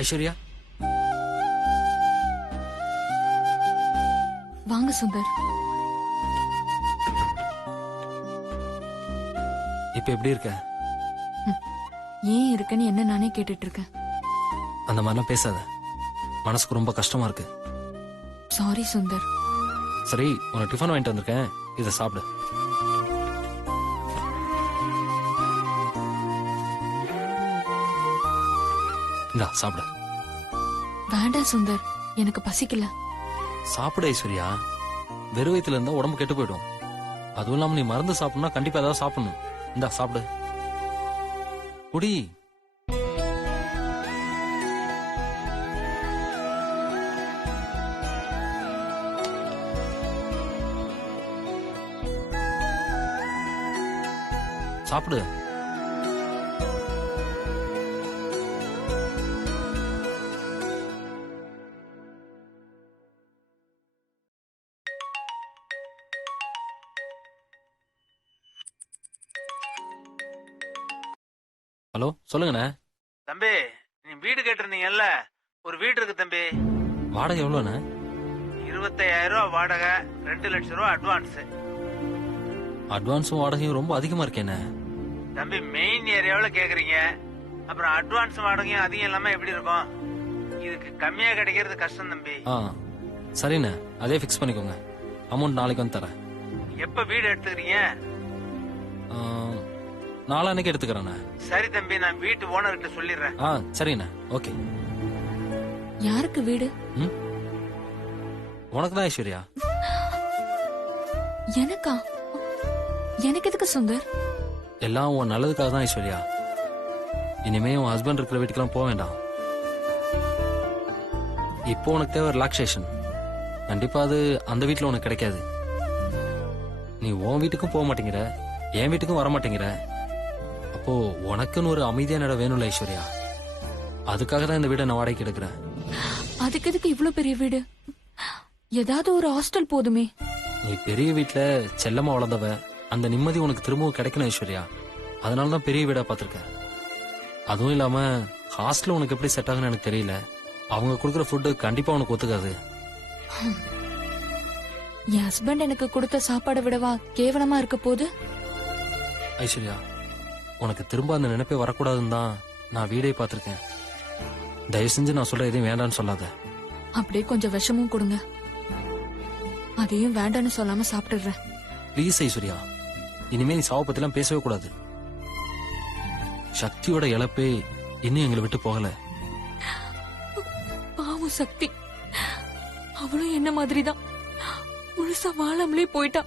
ஐஸ்வர்யா, வாங்க சுந்தர். இப்ப எப்படி இருக்க? ஏன் இருக்கன்னு என்ன நானே கேட்டுட்டு இருக்கேன். அந்த மாதிரிலாம் பேசாத, மனசுக்கு ரொம்ப கஷ்டமா இருக்கு. சாரி சுந்தர். சரி, உனக்கு டிஃபன் வாங்கிட்டு வந்திருக்கேன், இதை சாப்பிடு. இந்தா சாப்பிடு. வேண்டாம் சுந்தர், எனக்கு பசிக்கல. சாப்பிடு ஐஸ்வர்யா, வெறும் வயித்துல இருந்தா உடம்பு கெட்டு போயிடும். அதுவும் இல்லாம நீ மருந்து சாப்பிடணும்னா கண்டிப்பா ஏதாவது சாப்பிடணும். இந்தா சாப்பிடு, குடி. சாப்பிடு. ஹலோ, சொல்லுங்கண்ணே. தம்பி, நீ வீடு கேட்டிருந்தீங்கல்ல, ஒரு வீடு இருக்கு தம்பி. வாடகை எவ்வளோண்ணே? 25,000 ரூபா வாடகை, 2 லட்சம் ரூபா அட்வான்ஸ். அட்வான்ஸும் வாடகையும் ரொம்ப அதிகமா இருக்கேண்ணே. தம்பி, மெயின் ஏரியாவுல கேக்குறீங்க, அப்புறம் அட்வான்ஸ் வாடகையும் அதிகம் இல்லாம எப்படி இருக்கும்? இதுக்கு கம்மியா கிடைக்கிறது கஷ்டம் தம்பி. சரிண்ணே, அதே ஃபிக்ஸ் பண்ணிக்கோங்க. அமௌண்ட் நாளைக்கு வந்து தரேன். எப்ப வீடு எடுத்துக்கிறீங்க? நாளான்னைக்கு எடுத்துக்கிறேண்ணே. சரி தம்பி, நான் வீட்டு ஓனர்கிட்ட சொல்லிடுறேன். சரிண்ணே, ஓகே. யாருக்கு வீடு? உனக்கு தான் ஐஸ்வர்யா. எனக்கா? எனக்கு எதுக்கு சுந்தர்? எல்லாம் உன் நல்லதுக்காக தான் ஐஸ்வர்யா. இனிமே உன் ஹஸ்பண்ட் இருக்கிற வீட்டுக்கெல்லாம் போக வேண்டாம். இப்போ உனக்கு தேவை ரிலாக்ஸேஷன். கண்டிப்பா அது அந்த வீட்டுல உனக்கு கிடைக்காது. நீ உன் வீட்டுக்கும் போக மாட்டேங்கிற, என் வீட்டுக்கும் வர மாட்டேங்கிற. அப்போ உனக்குன்னு ஒரு அமைதியான இடம் வேணும்ல ஐஸ்வர்யா. அதுக்காக தான் இந்த வீடை நான் வாடகைக்கு எடுக்கிறேன். அதுக்கு எதுக்கு இவ்வளவு பெரிய வீடு? ஏதாவது ஒரு ஹாஸ்டல் போதுமே. நீ பெரிய வீட்டுல செல்லமா வளர்ந்தவ, அந்த நிம்மதி உனக்கு திரும்பவும் கிடைக்கணும் ஐஸ்வர்யா. அதனாலதான் பெரிய வீடா பாத்திருக்கேன். அதுவும் இல்லாம ஹாஸ்டல் உனக்கு எப்படி செட் ஆகுன்னு எனக்கு தெரியல. அவங்க கொடுக்குற ஃபுட்டு கண்டிப்பா உனக்கு ஒத்துக்காது. என் ஹஸ்பண்ட் எனக்கு கொடுத்த சாப்பாடை விடவா கேவலமா இருக்க போது? ஐஸ்வர்யா, உனக்கு திரும்ப அந்த நினைப்பே வரக்கூடாதுன்னு தான் நான் வீடே பார்த்திருக்கேன். தயவு செஞ்சு நான் சொல்ற எதையும் வேண்டான்னு சொல்லாத. அப்படியே கொஞ்சம் விஷமும் கொடுங்க, அதையும் வேண்டான்னு சொல்லாம சாப்பிட்டுடுறேன். ப்ளீஸ் ஐஸ்வர்யா, இனிமே நீ சாவை பத்திலாம் பேசவே கூடாது. சக்தியோட இழப்பே இன்னும் எங்களை விட்டு போகல. பாவம் சக்தி, அவளும் என்ன மாதிரிதான் முழுசா வாழாமலே போயிட்டா.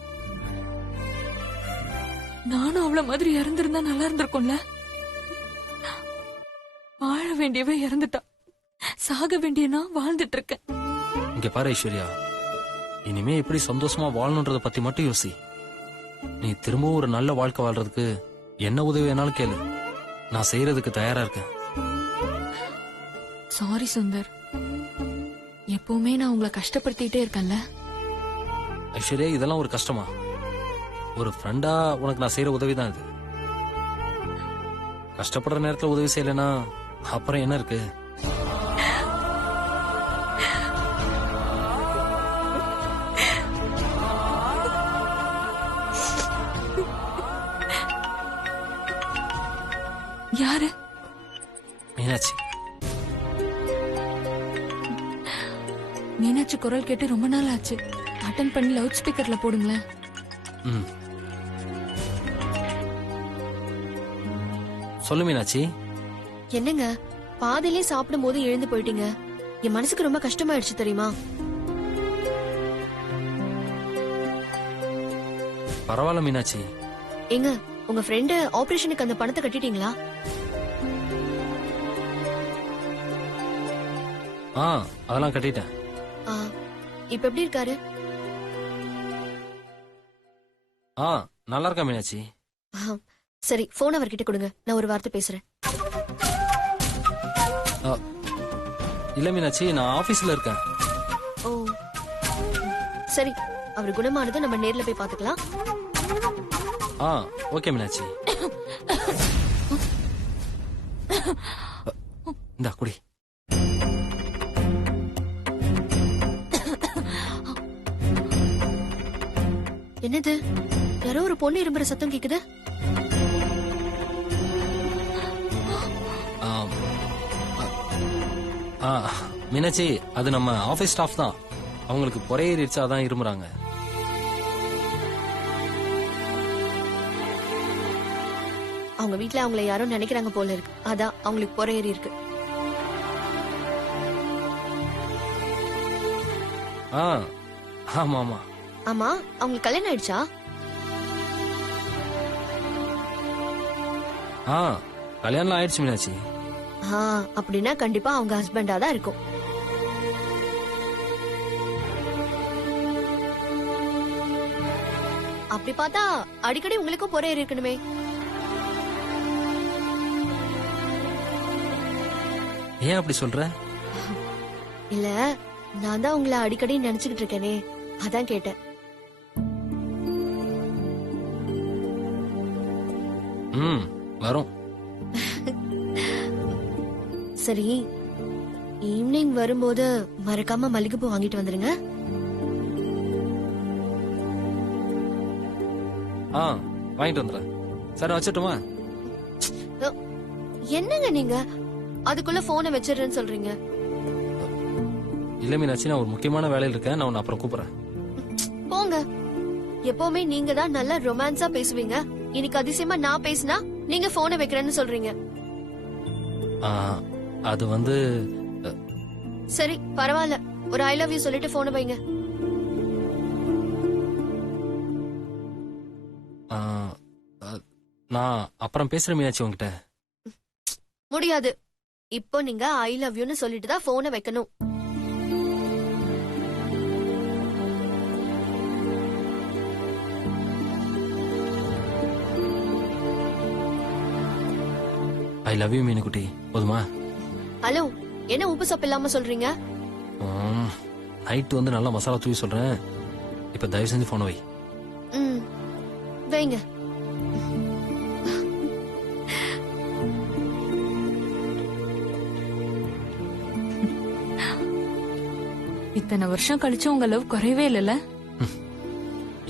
நானும் அவள மாதிரி இறந்திருந்தா நல்லா இருந்திருக்கும்ல. வாழ வேண்டியவ இறந்துட்டா, சாக வேண்டிய நான் வாழ்ந்துட்டு இருக்கேன். இங்க பாரு ஐஸ்வர்யா, இனிமே எப்படி சந்தோஷமா வாழணுன்றத பத்தி மட்டும் யோசி. நீ திரும்பவும் ஒரு நல்ல வாழ்க்கை வாழ்றதுக்கு என்ன உதவி வேணாலும் கேளு, நான் செய்யறதுக்கு தயாரா இருக்கேன். சாரி சுந்தர், எப்பவுமே நான் உங்களை கஷ்டப்படுத்திட்டே இருக்கேன்ல. ஐஸ்வர்யா, இதெல்லாம் ஒரு கஷ்டமா? ஒரு ஃப்ரெண்டா உனக்கு நான் செய்யற உதவி தான் இது. கஷ்டப்படுற நேரத்துல உதவி செய்யலனா அப்புறம் என்ன இருக்கு? யாரு? மீனாட்சி. மீனாட்சி குரல் கேட்டு ரொம்ப நாள் ஆச்சு. அட்டன் பண்ணி லவுட் ஸ்பீக்கர்ல போடுங்களேன். சொல்லு மீனாட்சி. என்னங்க, பாதியிலே சாப்பிடும் போது எழுந்து போயிட்டீங்க. என் மனசுக்கு ரொம்ப கஷ்டமாயிடுச்சு தெரியுமா? பரவாயில்ல மீனாட்சி. எங்க, உங்க ஃப்ரெண்டு ஆபரேஷனுக்கு அந்த பணத்தை கட்டிட்டீங்களா? அதெல்லாம் கட்டிட்டேன். இப்ப எப்படி இருக்காரு? நல்லா இருக்கா மீனாட்சி? சரி, போன் அவர்கிட்ட கொடுங்க, நான் ஒரு வார்த்தை பேசுறேன். இல்ல மீனாட்சி, நான் ஆபீஸ்ல இருக்கேன். ஓ சரி, அவர் குணமானது நம்ம நேர்ல போய் பாத்துக்கலாம். ஓகே மீனாட்சி. இந்தா குடி. என்னது யாரோ ஒரு பொண்ணு இரும்புற சத்தம் கேக்குது. ஆம். ஆ, மீனாட்சி அது நம்ம ஆபீஸ் ஸ்டாஃப் தான். அவங்களுக்கு பொறையேறிடுச்சு, அதான் இருமுறாங்க. அவங்க வீட்ல அவங்கள யாரோ நினைக்கிறாங்க போல இருக்கு, அதான் அவங்களுக்கு பொறையேறி இருக்கு. ஆ, ஆமா ஆமா. ஆமா, அவங்களுக்கு கல்யாணம் ஆயிடுச்சா? ஆ, கல்யாணம் ஆயிடுச்சு மீனாட்சி. அப்படின்னா கண்டிப்பா அவங்க ஹஸ்பண்டா தான் இருக்கும். அப்படி பார்த்தா அடிக்கடி உங்களுக்கும் பொறையேறி இருக்கணுமே. ஏன் அப்படி சொல்ற? இல்ல, நான் தான் உங்களை அடிக்கடி நினைச்சுக்கிட்டு இருக்கேனே, அதான் கேட்டேன். ம், வரும். சரி, ஈவினிங் வரும்போது மறக்காம மல்லிகைப்பூ வாங்கிட்டு வந்துருங்க. ஆ, வாங்கிட்டு வந்துடுறேன். சரி, வச்சுட்டுமா? என்னங்க நீங்க அதுக்குள்ள போனை வச்சிடுறேன்னு சொல்றீங்க? இல்ல மீனாட்சி, நான் ஒரு முக்கியமான வேலையில் இருக்கேன். நான் உன்னை அப்புறம் கூப்பிடுறேன். போங்க. எப்பவுமே நீங்க தான் நல்லா ரொமான்ஸா பேசுவீங்க. இன்னைக்கு அதிசயமா நான் பேசினா நீங்க போனை வைக்கிறேன்னு சொல்றீங்க. ஆ, அது வந்து சரி, பரவாயில்ல. ஒரு ஐ லவ் யூ சொல்லிட்டு போனை வைங்க. ஆ, நான் அப்புறம் பேசுறேன் மீனாட்சி உங்ககிட்ட. முடியாது. இப்போ நீங்க ஐ லவ் யூன்னு சொல்லிட்டு தான் போனை வைக்கணும். ஐ லவ் யூ மீனுக்குட்டி. போதுமா? ஹலோ, என்ன உப்பு சப்பு இல்லாம சொல்றீங்க? நைட்டு வந்து நல்லா மசாலா தூவி சொல்றேன். இப்ப தயவு செஞ்சு போன வை. ம், வைங்க. இத்தனை வருஷம் கழிச்சு உங்க லவ் குறையவே இல்லைல்ல?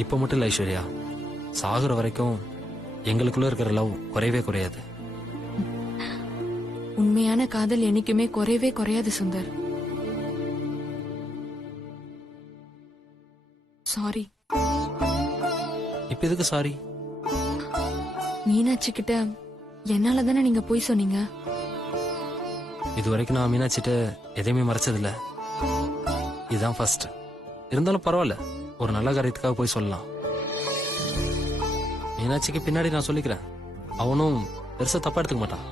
இப்ப மட்டும் இல்ல ஐஸ்வர்யா, சாகுற வரைக்கும் எங்களுக்குள்ள இருக்கிற லவ் குறையவே குறையாது. உண்மையான காதல் என்னைக்குமே குறையவே குறையாது சுந்தர். சாரி. இப்ப எதுக்கு சாரி? மீனாட்சி கிட்ட என்னால தானே நீங்க போய் சொன்னீங்க. இது வரைக்கும் நான் மீனாட்சிட்ட எதையுமே மறைச்சதில்ல. இதுதான் ஃபர்ஸ்ட். இருந்தாலும் பரவாயில்ல, ஒரு நல்ல காரியத்துக்காக போய் சொல்லலாம். மீனாட்சிக்கு பின்னாடி நான் சொல்லிக்கிறேன். அவனும் பெருசா தப்பா எடுத்துக்க மாட்டான்.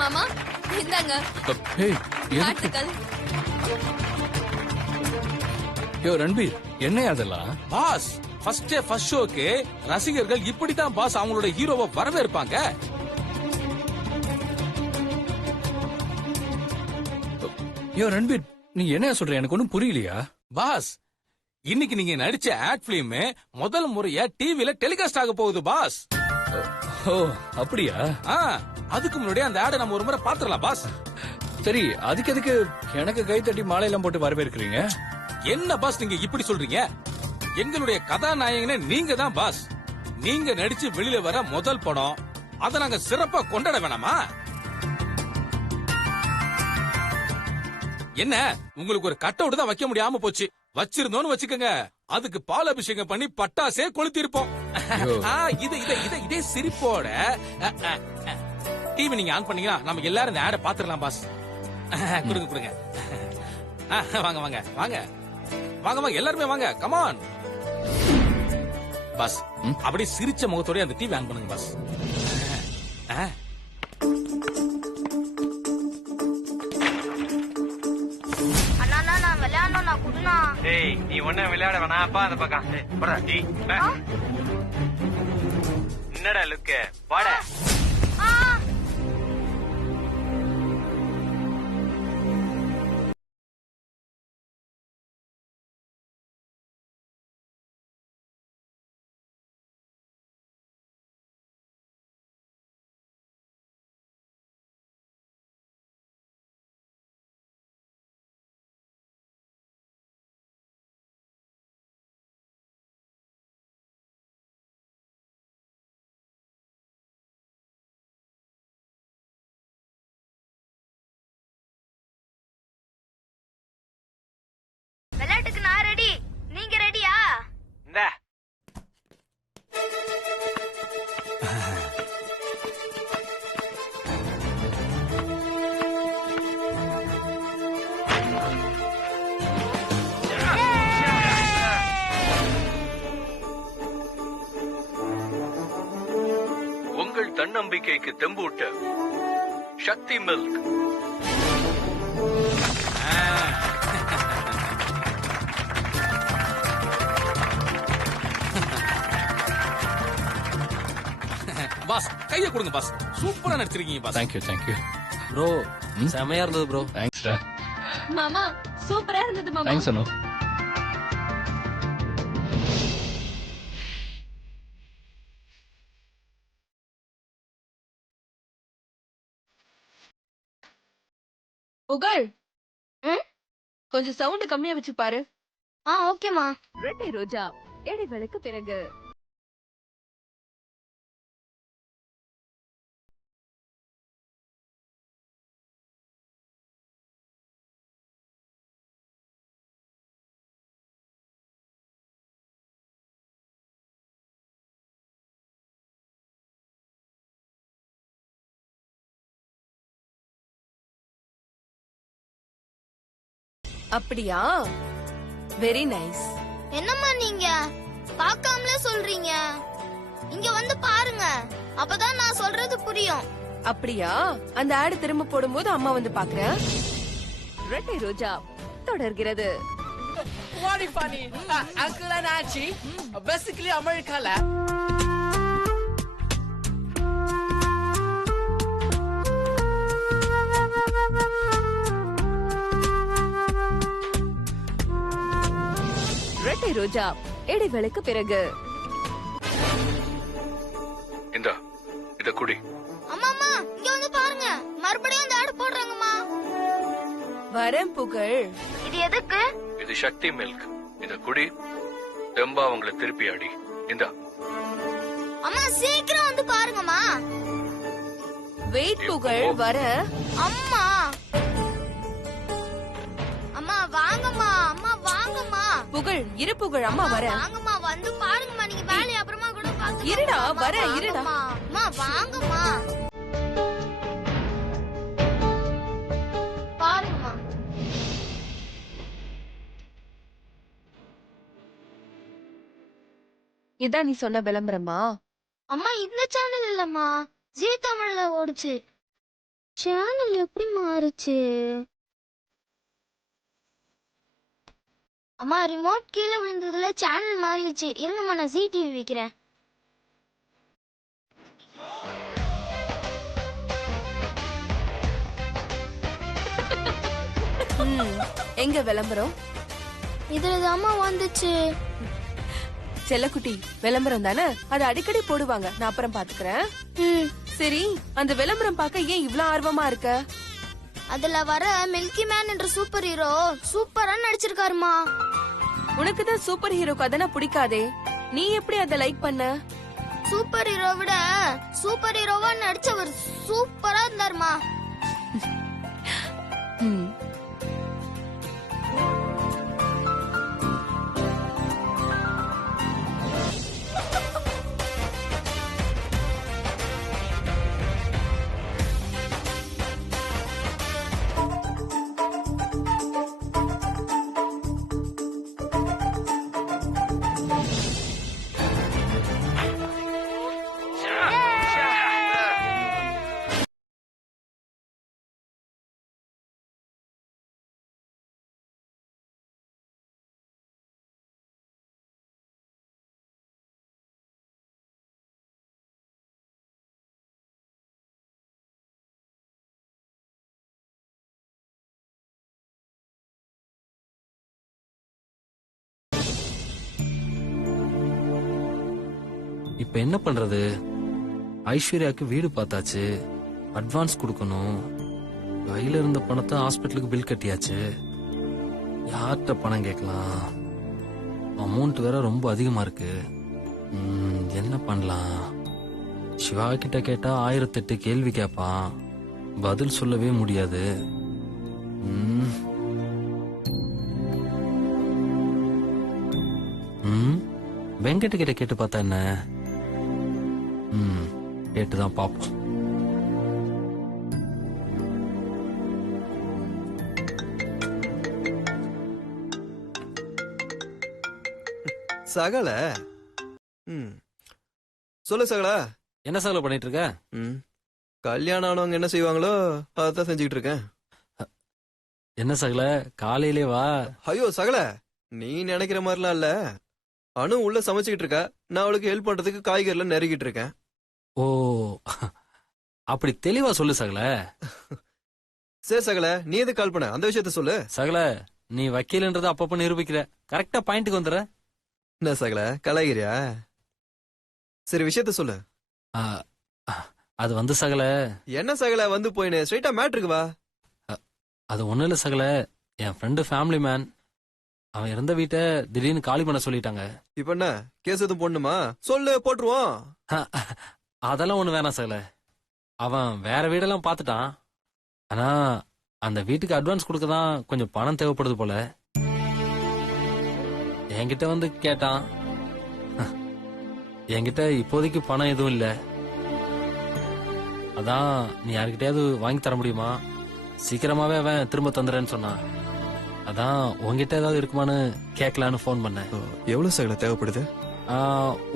மாமா, இந்தாங்க வாழ்த்துக்கள். யோ ரன்பீர், என்ன அதெல்லாம்? பாஸ், ஃபர்ஸ்ட் டே ஃபர்ஸ்ட் ஷோக்கு ரசிகர்கள் இப்படித்தான் பாஸ் அவங்களோட ஹீரோவை வரவேற்பாங்க. யோ ரன்பீர், நீ என்ன சொல்ற? எனக்கு ஒண்ணும் புரியலையா? பாஸ், இன்னைக்கு நீங்க நடிச்ச ஆட் பிலிம் முதல் முறையா டிவில டெலிகாஸ்ட் ஆக போகுது பாஸ். ஓ அப்படியா? அதுக்கு முன்னாடி அந்த ஆடை நம்ம ஒரு முறை பாத்துறலாம் பாஸ். சரி, அதுக்கு எதுக்கு எனக்கு கை தட்டி மாலையெல்லாம் போட்டு வரவேற்கிறீங்க? என்ன பாஸ் நீங்க இப்படி சொல்றீங்க? எங்களுடைய கதாநாயகனே நீங்க தான் பாஸ். நீங்க நடிச்சு வெளியில வர முதல் படம், அதை நாங்க சிறப்பா கொண்டாட வேணாமா? என்ன உங்களுக்கு ஒரு கட் அவுட் தான் வைக்க முடியாம போச்சு. வச்சிருந்தோன்னு வச்சுக்கோங்க, அதுக்கு பால் அபிஷேகம் பண்ணி பட்டாசே கொளுத்தி இருப்போம். இதே சிரிப்போட டிவி நீங்க ஆன் பண்ணீங்கன்னா நம்ம எல்லாரும் இந்த ஆட பாத்துடலாம் பாஸ். கொடுங்க கொடுங்க. வாங்க வாங்க வாங்க வாங்க வாங்க எல்லாருமே வாங்க, கமான் பாஸ். அப்படி சிரிச்ச முகத்தோட அந்த டிவி ஆன் பண்ணுங்க பாஸ். ஏய், நீ ஒண்ணு விளையாட வேணாப்பா. அந்த பக்கம் என்னடா லுக்கு, வாட. நம்பிக்கைக்கு தெம்பூட்ட சக்தி மில்க். பாஸ் கைய கொடுங்க பாஸ். சூப்பரா நடிச்சிருக்கீங்க பாஸ். தேங்க்யூ ப்ரோ செமையா இருந்தது ப்ரோ. தேங்க்ஸ்டா. மாமா சூப்பரா இருந்தது மாமா. தேங்க்ஸ் அனு. புகழ் கொஞ்சம் சவுண்ட் கம்மியா வச்சு பாரு. ஓகேமா. ரெட்டை ரோஜா இடைவேளைக்கு பிறகு. அப்படியா, வெரி நைஸ். என்னம்மா நீங்க பார்க்காமலே சொல்றீங்க? இங்க வந்து பாருங்க, அப்பதான் நான் சொல்றது புரியும். அப்படியா, அந்த ஆடு திரும்ப போடும்போது அம்மா வந்து பாக்குறேன். ரெட்டை ரோஜா தொடர்கிறது. What funny? Uncle and Auntie, basically America la. ரெட்டை ரோஜா இடைவேளைக்கு பிறகு. இத குடி. அம்மா இங்க வந்து பாருங்க, மறுபடியும் அந்த ஆடு போடுறாங்கம்மா. வரேன் புகழ். இது எதுக்கு? இது சக்தி மில்க். இத குடி, தெம்பா அவங்கள திருப்பி அடி. அம்மா சீக்கிரம் வந்து பாருங்கம்மா. வெயிட் புகழ், வரேன். அம்மா அம்மா வாங்கம்மா, அம்மா வாங்கம்மா. புகழ் இரு புகழ், அம்மா வரேன். வாங்கம்மா வந்து பாருங்கம்மா. நீங்க வேலைய அப்புறமா கூட பாத்துக்கலாம். இருடா, வரேன், இருடா. அம்மா வாங்கம்மா. பாருங்கம்மா. இதான் நீ சொன்ன விளம்பரமா? அம்மா இந்த சேனல் இல்லம்மா, ஜீ தமிழ்ல ஓடுச்சு. சேனல் எப்படி மாறுச்சு? அம்மா ரிமோட் கீழே விழுந்ததுல சேனல் மாறிடுச்சு. இருங்கம்மா, நான் ஜீ டிவி வைக்கிறேன். எங்க விளம்பரம்? இதுலதாம்மா வந்துச்சு. செல்லக்குட்டி, விளம்பரம் தானே, அது அடிக்கடி போடுவாங்க. நான் அப்புறம் பாத்துக்கிறேன். சரி, அந்த விளம்பரம் பார்க்க ஏன் இவ்ளோ ஆர்வமா இருக்க? அதுல வர மில்கி மேன் என்ற சூப்பர் ஹீரோ சூப்பரா நடிச்சிருக்காருமா. உனக்கு தான் சூப்பர் ஹீரோ கதைனா பிடிக்காதே, நீ எப்படி அதை லைக் பண்ண? சூப்பர் ஹீரோ விட சூப்பர் ஹீரோவா நடிச்சவர் சூப்பரா இருந்தாருமா. இப்ப என்ன பண்றது? ஐஸ்வர்யாக்கு வீடு பார்த்தாச்சு, அட்வான்ஸ் கொடுக்கணும், கையில இருந்த பணத்தை ஹாஸ்பிட்டலுக்கு பில் கட்டியாச்சு. யார்கிட்ட பணம் கேட்கலாம்? அமௌண்ட் வேற ரொம்ப அதிகமா இருக்கு. என்ன பண்ணலாம்? சிவா கிட்ட கேட்டா 1008 கேள்வி கேட்பான், பதில் சொல்லவே முடியாது. வெங்கட் கிட்ட கேட்டு பார்த்தா என்ன? கேட்டுதான் பாப்போம். சகல சொல்லு சகல. என்ன சகல பண்ணிட்டு இருக்க? கல்யாணம் ஆனவங்க என்ன செய்வாங்களோ அதான் செஞ்சுக்கிட்டு இருக்கேன். என்ன சகல காலையிலே வா. ஐயோ சகல, நீ நினைக்கிற மாதிரிலாம் இல்ல. அனு உள்ள சமைச்சுக்கிட்டு இருக்கா, நான் அவளுக்கு ஹெல்ப் பண்றதுக்கு காய்கறிலாம் நறுக்கிட்டு இருக்கேன். ஓ அப்படி தெளிவா சொல்லு சகல. சரி சகல, நீ எது கால் பண்ண, அந்த விஷயத்த சொல்லு. சகல நீ வக்கீல்ன்றத அப்பப்ப நிரூபிக்கிற. கரெக்டா பாயிண்ட்டுக்கு வந்துடுற. என்ன சகல கலாய்கிறியா? சரி விஷயத்த சொல்லு. ஆ, அது வந்து சகல, என்ன சகல வந்து போயினே, ஸ்ட்ரைட்டா மேட்ருக்கு வா. அது ஒண்ணும் இல்ல சகல. என் ஃப்ரெண்டு ஃபேமிலி மேன், அவன் இருந்த வீட்டை திடீர்னு காலி பண்ண சொல்லிட்டாங்க. இப்ப என்ன கேஸ் எதுவும் போடணுமா? சொல்லு, போட்டுருவோம். அதெல்லாம் ஒண்ணு வேணாம் சகல. அவன் வேற வீடெல்லாம் பார்த்துட்டான். ஆனா அந்த வீட்டுக்கு அட்வான்ஸ் கொடுக்க தான் கொஞ்சம் பணம் தேவைப்படுது போல. என்கிட்ட வந்து கேட்டான். என்கிட்ட இப்போதைக்கு பணம் எதுவும் இல்ல. அதான் நீ யாருக்கிட்டயாவது வாங்கி தர முடியுமா? சீக்கிரமாவே அவன் திரும்ப தந்துறேன்னு சொன்னான். அதான் உங்ககிட்ட ஏதாவது இருக்குமான்னு கேட்கலான்னு ஃபோன் பண்ணேன். எவ்வளவு சகல தேவைப்படுது?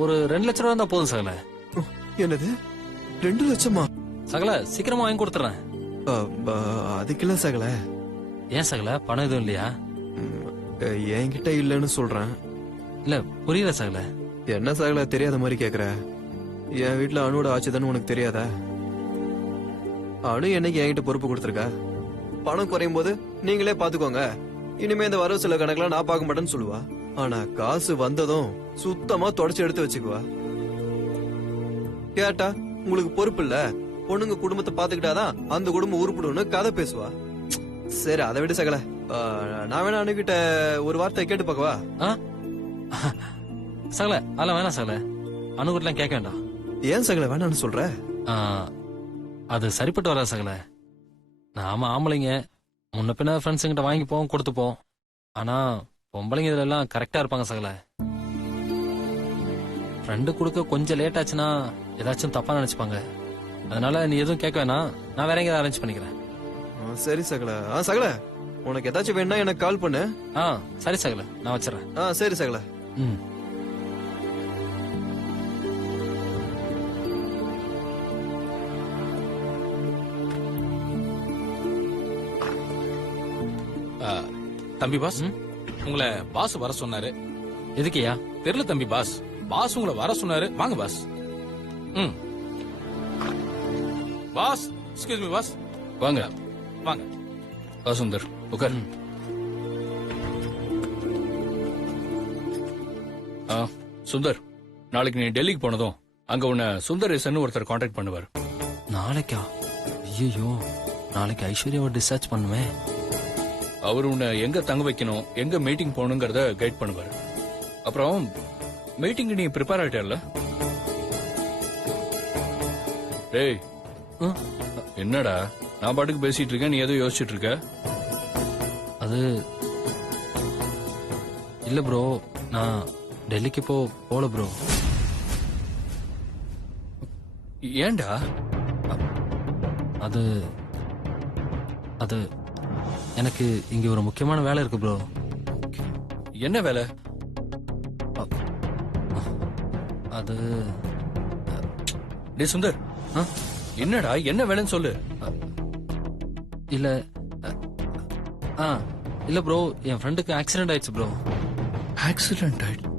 ஒரு 2 லட்சம் ரூபா இருந்தா போதும் சகல. என்னது 2 லட்சமா? சகல சீக்கிரமா வாங்கி கொடுத்துறேன். அதுக்குள்ள சகல. ஏன் சகல பணம் எதுவும் இல்லையா? என்கிட்ட இல்லன்னு சொல்றேன். இல்ல புரியல சகல. என்ன சகல தெரியாத மாதிரி கேக்குற? என் வீட்டுல அணுவோட ஆச்சுதான்னு உனக்கு தெரியாதா? அணு என்னைக்கு என்கிட்ட பொறுப்பு கொடுத்துருக்கா? பணம் குறையும் போது நீங்களே பாத்துக்கோங்க, இனிமே இந்த வரவு சில கணக்கெல்லாம் நான் பார்க்க மாட்டேன்னு சொல்லுவா. ஆனா காசு வந்ததும் சுத்தமா தொடச்சு எடுத்து வச்சுக்குவா. கேட்டா உங்களுக்கு பொறுப்பு இல்ல, பொண்ணுங்க குடும்பத்தை பாத்துக்கிட்டாதான் அந்த குடும்பம் உருப்பிடும்னு கதை பேசுவா. சரி அதை விட சகல, நான் வேணா அணுகிட்ட ஒரு வார்த்தை கேட்டு பாக்கவா? சகல அதெல்லாம் வேணாம் சகல. அணுகிட்டலாம் கேட்க வேண்டாம். ஏன் சகல வேணான்னு சொல்ற? அது சரிப்பட்டு வரா சகல. நாம ஆம்பளைங்க முன்ன பின்ன ஃப்ரெண்ட்ஸு கிட்ட வாங்கிப்போம் கொடுத்துப்போம். ஆனா பொம்பளைங்க இதுல எல்லாம் கரெக்டா இருப்பாங்க சகல. ஃப்ரெண்டு கொடுக்க கொஞ்சம் லேட் ஆச்சுன்னா ஏதாச்சும் தப்பா நினைச்சுப்பாங்க. அதனால நீ எதுவும் கேட்க வேணாம், நான் வேற எங்கேயாவது அரேஞ்ச் பண்ணிக்கிறேன். சரி சகல. சகல உனக்கு ஏதாச்சும் வேணா எனக்கு கால் பண்ணு. சரி சகல, நான் வச்சிடறேன். சரி சகல. தம்பி பாஸ், உங்களை பாஸ் வர சொன்னாரு. எதுக்கியா? தெரியல தம்பி பாஸ், பாஸ் உங்களை வர சொன்னாரு. வாங்க boss. Boss, excuse me boss. வாங்க வாங்க. சுந்தர் உட்கார். சுந்தர், நாளைக்கு நீ டெல்லிக்கு போனதும் அங்க உன்னை சுந்தரேசன் ஒருத்தர் கான்டாக்ட் பண்ணுவார். நாளைக்கா? ஐயோ, நாளைக்கு ஐஸ்வர்யாவை டிஸ்சார்ஜ் பண்ணுவேன். அவர் உன்னை எங்க தங்க வைக்கணும், எங்க மீட்டிங் போகணுங்கிறத கைட் பண்ணுவார். அப்புறம் மீட்டிங் நீ ப்ரிப்பேர் ஆயிட்டல? டேய் என்னடா நான் பாட்டுக்கு பேசிட்டு இருக்கேன், நீ ஏதோ யோசிச்சுட்டு இருக்க? அது இல்ல ப்ரோ, நான் டெல்லிக்கு போல ப்ரோ. ஏண்டா? அது அது எனக்கு இங்க ஒரு முக்கியமான வேலை இருக்கு ப்ரோ. என்ன வேலை? அது டே சுந்தர், என்னடா என்ன வேலைன்னு சொல்லு. இல்ல இல்ல ப்ரோ, என் ஃப்ரெண்டுக்கு ஆக்சிடென்ட் ஆயிடுச்சு ப்ரோ. ஆக்சிடென்ட் ஆயிடுச்சு?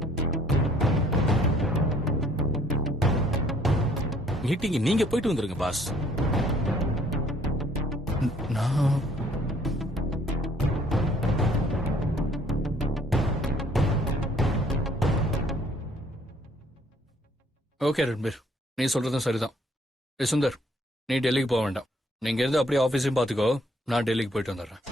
மீட்டிங் நீங்க போயிட்டு வந்துருங்க பாஸ். நான் ஓகே ரன்பீர், நீ சொல்றதும் சரிதான். சுந்தர், நீ டெல்லிக்கு போக வேண்டாம். நீங்க இருந்து அப்படியே ஆபீஸையும் பாத்துக்கோ, நான் டெல்லிக்கு போயிட்டு வந்துடுறேன்.